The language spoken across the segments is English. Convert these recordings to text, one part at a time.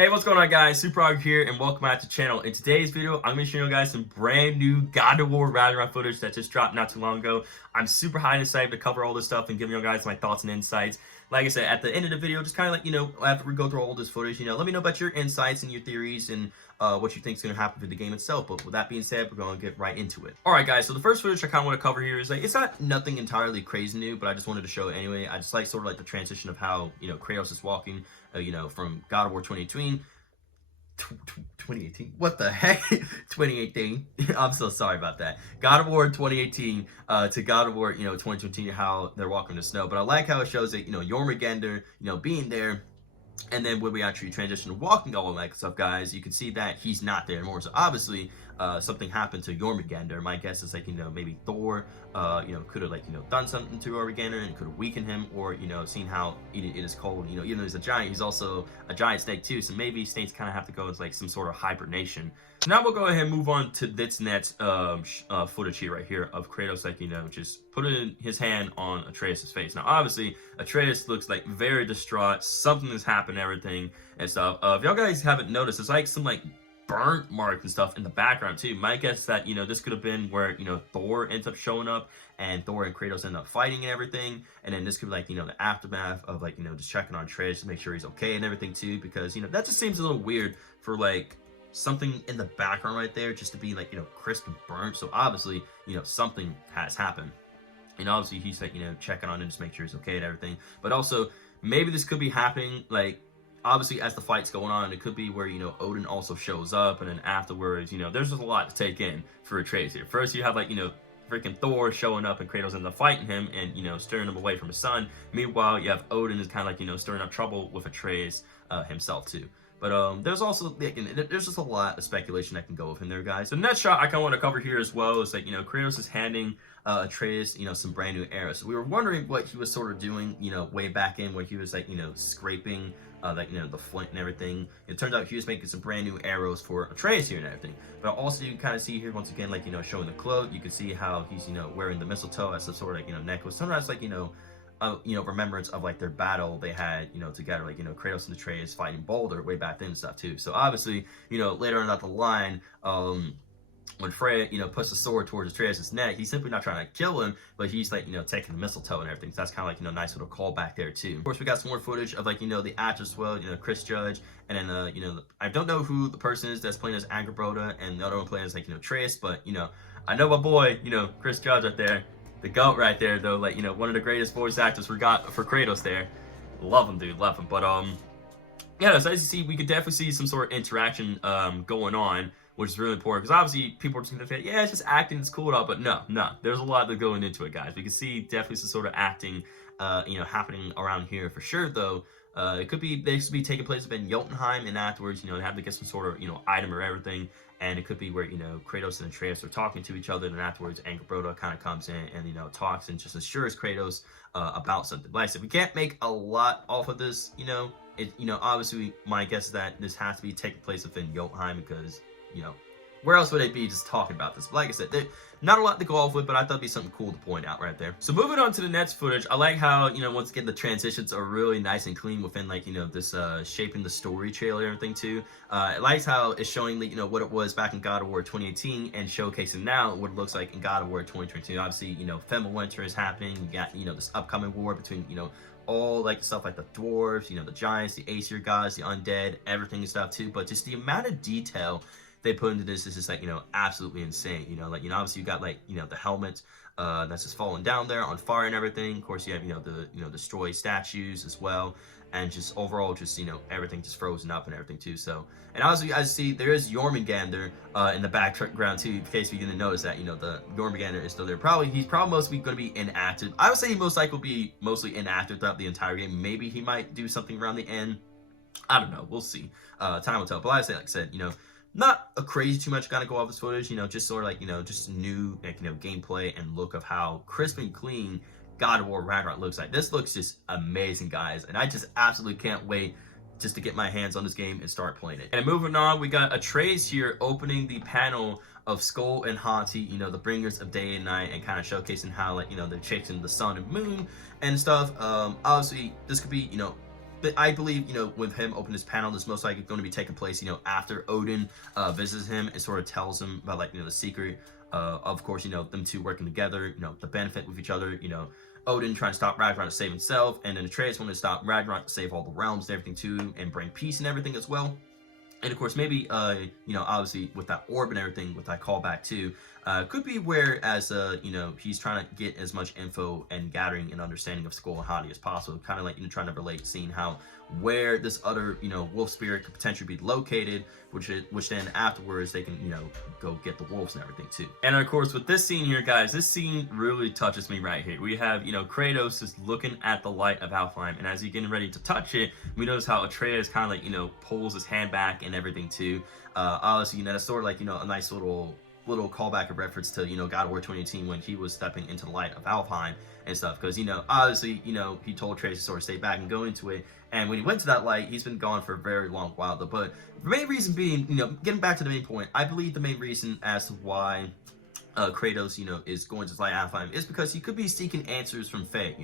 Hey, what's going on, guys? Superog here, and welcome back to the channel. In today's video, I'm going to show you guys some brand new God of War Ragnarok footage that just dropped not too long ago. I'm super high and excited to cover all this stuff and give you guys my thoughts and insights. Like I said, at the end of the video, just kind of after we go through all this footage, let me know about your insights and your theories and what you think is going to happen to the game itself. But with that being said, we're going to get right into it. All right, guys, so the first footage I kind of want to cover here is it's not nothing entirely crazy new, but I just wanted to show it anyway. I just sort of the transition of how, Kratos is walking, from God of War 2018. What the heck? 2018. I'm so sorry about that. God of War 2018 to God of War 2020, how they're walking the snow. But I like how it shows that Jormungandr being there. And then when we actually transition to walking all that stuff, guys, you can see that he's not there anymore. So obviously, something happened to Jormungandr. My guess is maybe Thor, could have done something to Jormungandr and could have weakened him, or seen how it is cold. Even though he's a giant, he's also a giant snake too. So maybe snakes kind of have to go into some sort of hibernation. So now we'll go ahead and move on to this next footage here, right here, of Kratos, just putting his hand on Atreus' face. Now, obviously, Atreus looks very distraught. Something has happened, everything and stuff. If y'all guys haven't noticed, there's some burnt marks and stuff in the background too. My guess is that this could have been where Thor ends up showing up and Thor and Kratos end up fighting and everything, and then this could be the aftermath of just checking on Atreus to make sure he's okay and everything too, because that just seems a little weird for something in the background right there just to be crisp and burnt. So obviously something has happened, and obviously he's checking on him, just make sure he's okay and everything. But also maybe this could be happening obviously as the fight's going on. It could be where Odin also shows up, and then afterwards there's just a lot to take in for Atreus here. First you have freaking Thor showing up and Kratos ends up fighting him and steering him away from his son. Meanwhile you have Odin is kind of stirring up trouble with Atreus himself too. But there's also there's just a lot of speculation that can go with him there, guys. So the next shot I kind of want to cover here as well is Kratos is handing Atreus some brand new arrows. So we were wondering what he was sort of doing way back in, where he was scraping the flint and everything. It turns out he was making some brand new arrows for Atreus here and everything. But also you can kind of see here once again showing the cloak. You can see how he's wearing the mistletoe as a sort of necklace. Sometimes remembrance of their battle they had together, Kratos and Atreus fighting Baldur way back then and stuff too. So obviously later on down the line, when Freya puts the sword towards Atreus' neck, he's simply not trying to kill him, but he's taking the mistletoe and everything. So that's kind of nice little callback there too. Of course, we got some more footage of the actors as well, Chris Judge, and then I don't know who the person is that's playing as Angrboda, and the other one playing as Atreus, but I know my boy Chris Judge right there, the GOAT right there, though, one of the greatest voice actors we got for Kratos there. Love him, dude, love him. But yeah, so as you see, we could definitely see some sort of interaction going on, which is really important, because obviously people are just gonna think, yeah, it's just acting, it's cool and all, but no, there's a lot that going into it, guys. We can see definitely some sort of acting happening around here for sure, though. It could be they could be taking place in Jotunheim, and afterwards they have to get some sort of item or everything. And it could be where Kratos and Atreus are talking to each other, and afterwards Angrboda kind of comes in and talks and just assures Kratos about something. Like I said, we can't make a lot off of this. Obviously my guess is that this has to be taking place within Jotunheim, because where else would they be just talking about this? But like I said, not a lot to go off with, but I thought it'd be something cool to point out right there. So moving on to the next footage, I like how once again the transitions are really nice and clean within this shaping the story trailer and everything too. I like how it's showing what it was back in God of War 2018 and showcasing now what it looks like in God of War 2022. Obviously Winter is happening. You got this upcoming war between all stuff like the dwarves, the giants, the Aesir gods, the undead, everything and stuff too. But just the amount of detail they put into this is just absolutely insane. Obviously you got the helmet that's just falling down there on fire and everything. Of course you have the destroyed statues as well, and just overall just everything just frozen up and everything too. So, and also you guys see there is Jormungandr in the background too, in case you didn't notice that the Jormungandr is still there. He's probably mostly going to be inactive. I would say he most likely will be mostly inactive throughout the entire game. Maybe he might do something around the end. I don't know, we'll see. Time will tell. But like I said, not a crazy too much gotta go off this footage, just sort of just new gameplay and look of how crisp and clean God of War Ragnarok looks like. This looks just amazing, guys, and I just absolutely can't wait just to get my hands on this game and start playing it. And moving on, we got Atreus here opening the panel of Skull and Hati, the bringers of day and night, and kind of showcasing how they're chasing the sun and moon and stuff. Obviously this could be I believe, with him opening his panel, this most likely going to be taking place, after Odin visits him and sort of tells him about, like, the secret, of course, them two working together, the benefit with each other, Odin trying to stop Ragnarok to save himself, and then Atreus wanted to stop Ragnarok to save all the realms and everything too, and bring peace and everything as well. And of course, maybe, obviously with that orb and everything, with that callback too, could be where, as, he's trying to get as much info and gathering and understanding of Skull and Hati as possible. Kind of like, trying to relate, seeing how, where this other, wolf spirit could potentially be located, which then afterwards they can, go get the wolves and everything too. And of course, with this scene here, guys, this scene really touches me right here. We have, Kratos is looking at the light of Alfheim, and as he's getting ready to touch it, we notice how Atreus kind of like, pulls his hand back and everything too. Obviously, that's sort of like, a nice little callback of reference to, God of War 2018 when he was stepping into the light of Alfheim and stuff. Because, obviously, he told Atreus to sort of stay back and go into it. And when he went to that light, he's been gone for a very long while, though. But the main reason being, getting back to the main point, I believe the main reason as to why Kratos, is going to the light of Alfheim is because he could be seeking answers from Faye,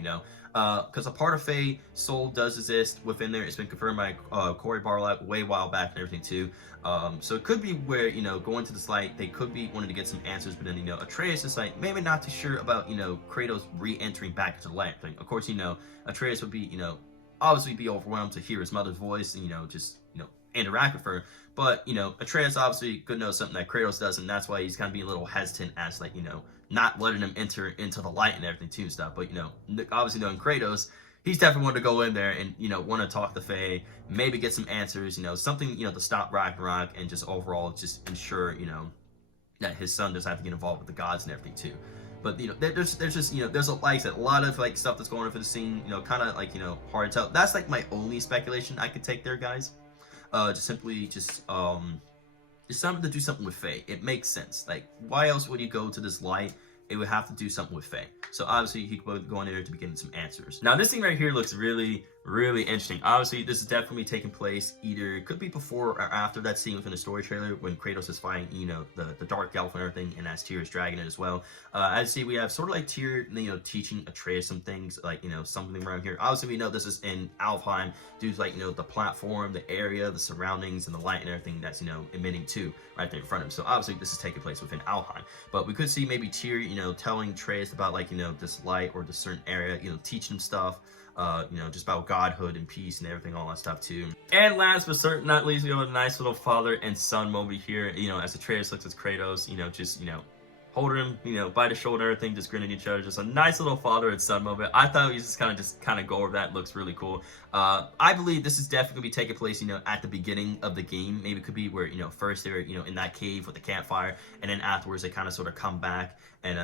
because a part of Faye's soul does exist within there. It's been confirmed by Corey Barlog way while back and everything too. So it could be where, going to this light, they could be wanting to get some answers, but then, Atreus is like, maybe not too sure about, Kratos re-entering back into the light thing. Of course, Atreus would be, obviously be overwhelmed to hear his mother's voice and, just, interact with her. But, Atreus obviously could know something that Kratos doesn't, and that's why he's kind of being a little hesitant as, like, not letting him enter into the light and everything too and stuff. But, obviously knowing Kratos, he's definitely wanting to go in there and, want to talk to Faye, maybe get some answers, something, to stop Ragnarok and just overall just ensure, that his son doesn't have to get involved with the gods and everything too. But, there's just, there's, like I said, a lot of, like, stuff that's going on for the scene, kind of, like, hard to tell. That's, like, my only speculation I could take there, guys. Something to do something with Faye. It makes sense. Like, why else would you go to this light? It would have to do something with Faye. So obviously he could go in there to be getting some answers. Now this scene right here looks really, really interesting. Obviously this is definitely taking place either, it could be before or after that scene within the story trailer when Kratos is fighting, the dark elf and everything, and as Tyr is dragging it as well. As you see, we have sort of like Tyr, teaching Atreus some things, like, something around here. Obviously we know this is in Alfheim due to, like, the platform, the area, the surroundings, and the light and everything that's, emitting to right there in front of him. So obviously this is taking place within Alfheim. But we could see maybe Tyr, telling Atreus about, like, this light or this certain area, teaching him stuff, just about godhood and peace and everything, all that stuff too. And last but certainly not least, we have a nice little father and son moment here, as Atreus looks at Kratos, just, holding him, by the shoulder, everything, just grinning at each other. Just a nice little father and son moment. I thought we just kind of go over that. Looks really cool. I believe this is definitely gonna be taking place, at the beginning of the game. Maybe it could be where, first they're, in that cave with the campfire, and then afterwards they kind of sort of come back, and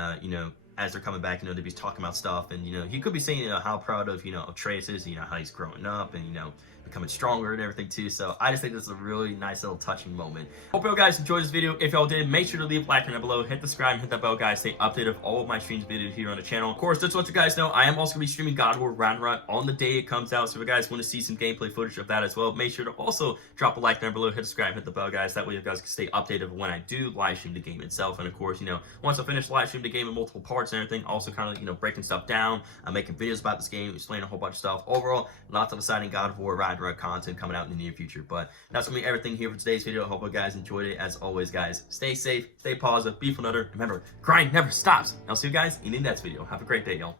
as they're coming back, they'd be talking about stuff, and he could be saying, how proud of, Atreus is, how he's growing up, and becoming stronger and everything too. So I just think this is a really nice little touching moment. Hope you guys enjoyed this video. If y'all did, make sure to leave a like down below, hit the subscribe, and hit that bell, guys. Stay updated of all of my streams videos here on the channel. Of course, just to let you guys know, I am also gonna be streaming God of War Ragnarök on the day it comes out. So if you guys want to see some gameplay footage of that as well, make sure to also drop a like down below, hit the subscribe, hit the bell, guys. That way you guys can stay updated of when I do live stream the game itself. And of course, once I finish live stream the game in multiple parts and everything, also kind of breaking stuff down. I'm making videos about this game, explaining a whole bunch of stuff. Overall, lots of exciting God of War Ragnarök content coming out in the near future. But that's gonna be everything here for today's video. I hope you guys enjoyed it. As always, guys, stay safe, stay positive, be for another. Remember, grind never stops. I'll see you guys in the next video. Have a great day, y'all.